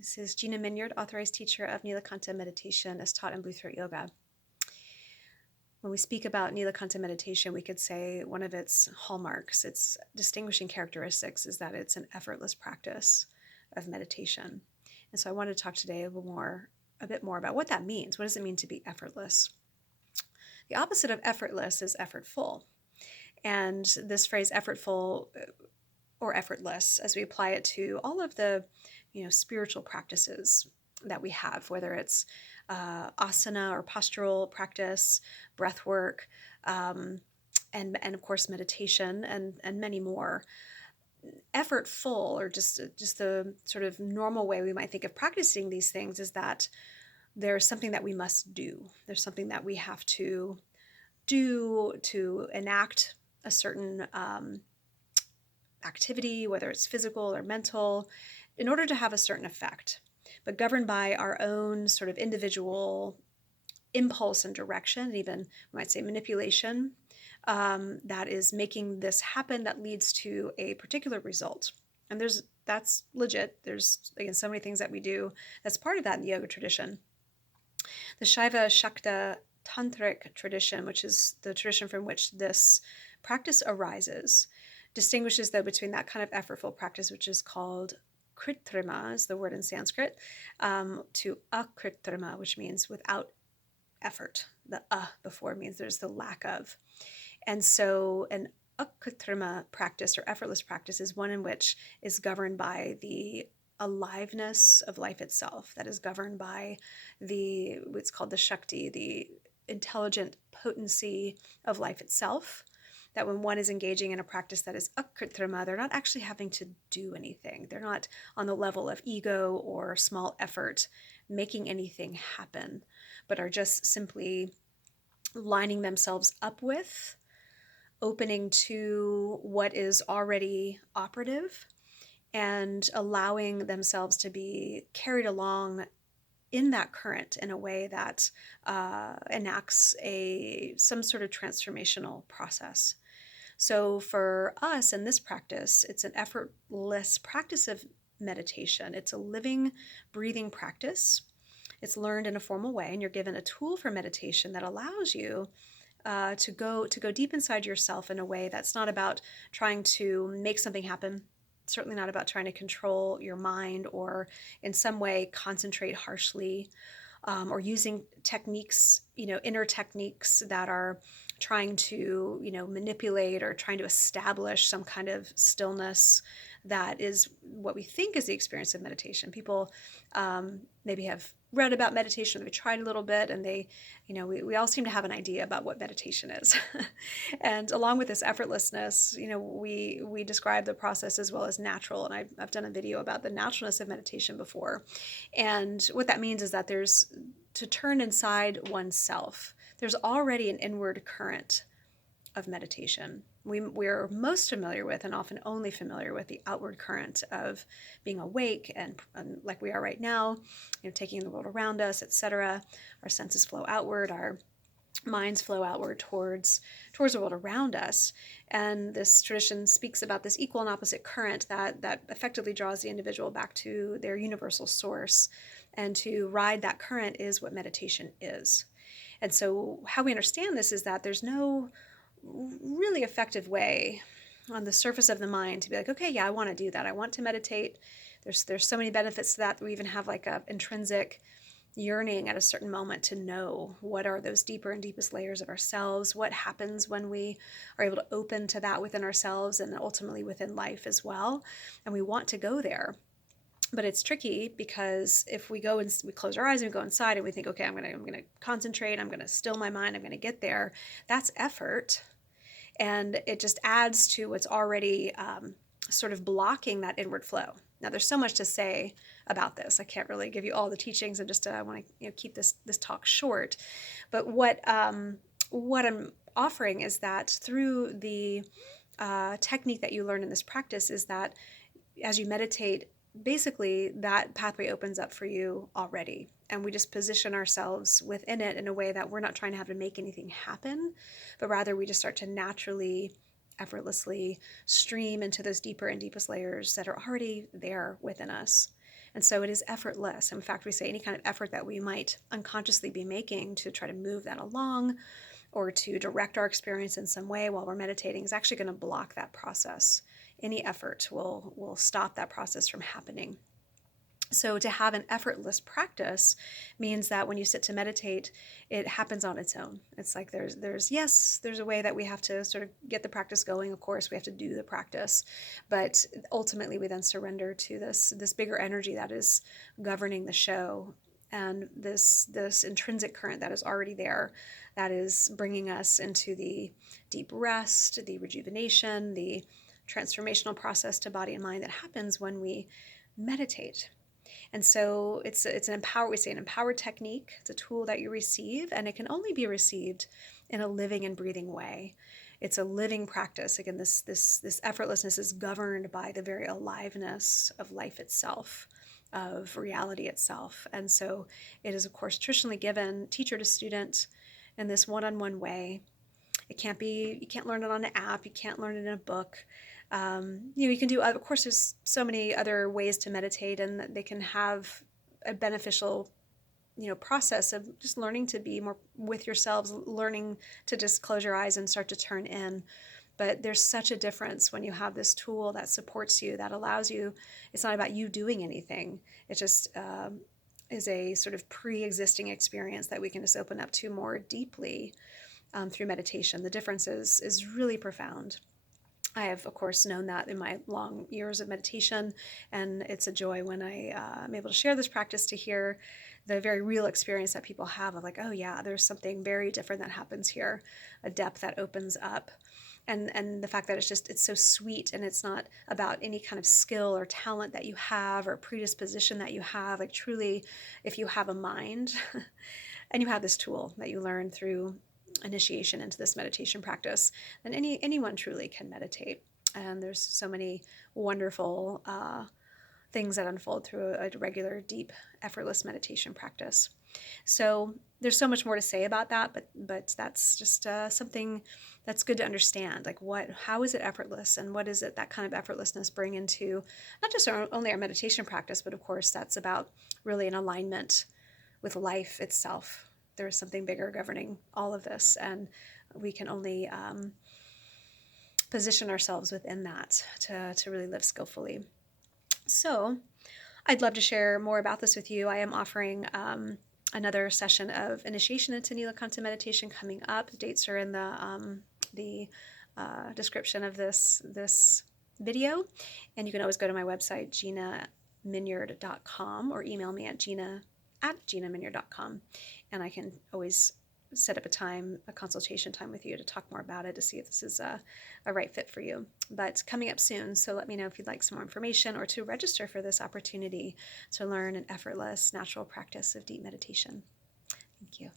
This is Gina Minyard, authorized teacher of Neelakantha Meditation as taught in Blue Throat Yoga. When we speak about Neelakantha Meditation, we could say one of its hallmarks, its distinguishing characteristics, is that it's an effortless practice of meditation. And so I want to talk today a bit more about what that means. What does it mean to be effortless? The opposite of effortless is effortful. And this phrase effortful or effortless, as we apply it to all of the spiritual practices that we have, whether it's asana or postural practice, breath work, and of course meditation, and many more. Effortful, or just the sort of normal way we might think of practicing these things, is that there's something that we must do. There's something that we have to do to enact a certain activity, whether it's physical or mental, in order to have a certain effect, but governed by our own sort of individual impulse and direction, and even we might say manipulation, that is making this happen, that leads to a particular result. And that's legit. There's, again, so many things that we do that's part of that in the yoga tradition. The Shaiva Shakta Tantric tradition, which is the tradition from which this practice arises, distinguishes, though, between that kind of effortful practice, which is called kritrima, is the word in Sanskrit, to akritrima, which means without effort. The before means there's the lack of. And so an akritrima practice, or effortless practice, is one in which is governed by the aliveness of life itself, that is governed by what's called the Shakti, the intelligent potency of life itself. That when one is engaging in a practice that is akritrima, they're not actually having to do anything. They're not on the level of ego or small effort making anything happen, but are just simply lining themselves up with, opening to what is already operative, and allowing themselves to be carried along in that current in a way that enacts some sort of transformational process. So for us in this practice, it's an effortless practice of meditation. It's a living, breathing practice. It's learned in a formal way, and you're given a tool for meditation that allows you to go deep inside yourself in a way that's not about trying to make something happen. Certainly not about trying to control your mind or in some way concentrate harshly, or using techniques, inner techniques that are trying to, manipulate or trying to establish some kind of stillness that is what we think is the experience of meditation. People maybe have read about meditation, they've tried a little bit, and we all seem to have an idea about what meditation is. And along with this effortlessness, we describe the process as well as natural. And I've done a video about the naturalness of meditation before. And what that means is that to turn inside oneself, there's already an inward current of meditation. We're most familiar with, and often only familiar with, the outward current of being awake and like we are right now, taking in the world around us, etc. Our senses flow outward, our minds flow outward towards the world around us. And this tradition speaks about this equal and opposite current that effectively draws the individual back to their universal source. And to ride that current is what meditation is. And so how we understand this is that there's no really effective way on the surface of the mind to be like, okay, yeah, I want to do that. I want to meditate. There's so many benefits to that. We even have like a intrinsic yearning at a certain moment to know what are those deeper and deepest layers of ourselves, what happens when we are able to open to that within ourselves and ultimately within life as well. And we want to go there. But it's tricky because if we go and we close our eyes and we go inside and we think, okay, I'm gonna concentrate, I'm gonna still my mind, I'm gonna get there, that's effort. And it just adds to what's already sort of blocking that inward flow. Now, there's so much to say about this. I can't really give you all the teachings, and just I want to keep this talk short. But what I'm offering is that through the technique that you learn in this practice is that as you meditate, basically that pathway opens up for you already. And we just position ourselves within it in a way that we're not trying to have to make anything happen, but rather we just start to naturally, effortlessly stream into those deeper and deepest layers that are already there within us. And so it is effortless. In fact, we say any kind of effort that we might unconsciously be making to try to move that along or to direct our experience in some way while we're meditating is actually going to block that process. Any effort will stop that process from happening. So to have an effortless practice means that when you sit to meditate, it happens on its own. It's like there's a way that we have to sort of get the practice going. Of course, we have to do the practice, but ultimately we then surrender to this bigger energy that is governing the show, and this intrinsic current that is already there, that is bringing us into the deep rest, the rejuvenation, the transformational process to body and mind that happens when we meditate. And so it's an empowered technique. It's a tool that you receive, and it can only be received in a living and breathing way. It's a living practice. Again, this effortlessness is governed by the very aliveness of life itself, of reality itself. And so it is, of course, traditionally given teacher to student in this one-on-one way. You can't learn it on an app. You can't learn it in a book. You can do, of course, there's so many other ways to meditate, and they can have a beneficial, process of just learning to be more with yourselves, learning to just close your eyes and start to turn in. But there's such a difference when you have this tool that supports you, that allows you. It's not about you doing anything. It just is a sort of pre-existing experience that we can just open up to more deeply through meditation. The difference is really profound. I have, of course, known that in my long years of meditation, and it's a joy when I'm able to share this practice, to hear the very real experience that people have of like, oh yeah, there's something very different that happens here, a depth that opens up. And the fact that it's so sweet, and it's not about any kind of skill or talent that you have or predisposition that you have. Like truly, if you have a mind and you have this tool that you learn through initiation into this meditation practice, then anyone truly can meditate. And there's so many wonderful things that unfold through a regular, deep, effortless meditation practice. So there's so much more to say about that, but that's just something that's good to understand. Like how is it effortless, and what is it that kind of effortlessness bring into not just only our meditation practice, but of course that's about really an alignment with life itself. There is something bigger governing all of this, and we can only position ourselves within that to really live skillfully. So I'd love to share more about this with you. I am offering another session of initiation into Neelakantha Meditation coming up. The dates are in the description of this video, and you can always go to my website, ginaminyard.com, or email me at ginaminyard.com, and I can always set up a consultation time with you to talk more about it, to see if this is a right fit for you. But coming up soon, so let me know if you'd like some more information or to register for this opportunity to learn an effortless, natural practice of deep meditation. Thank you.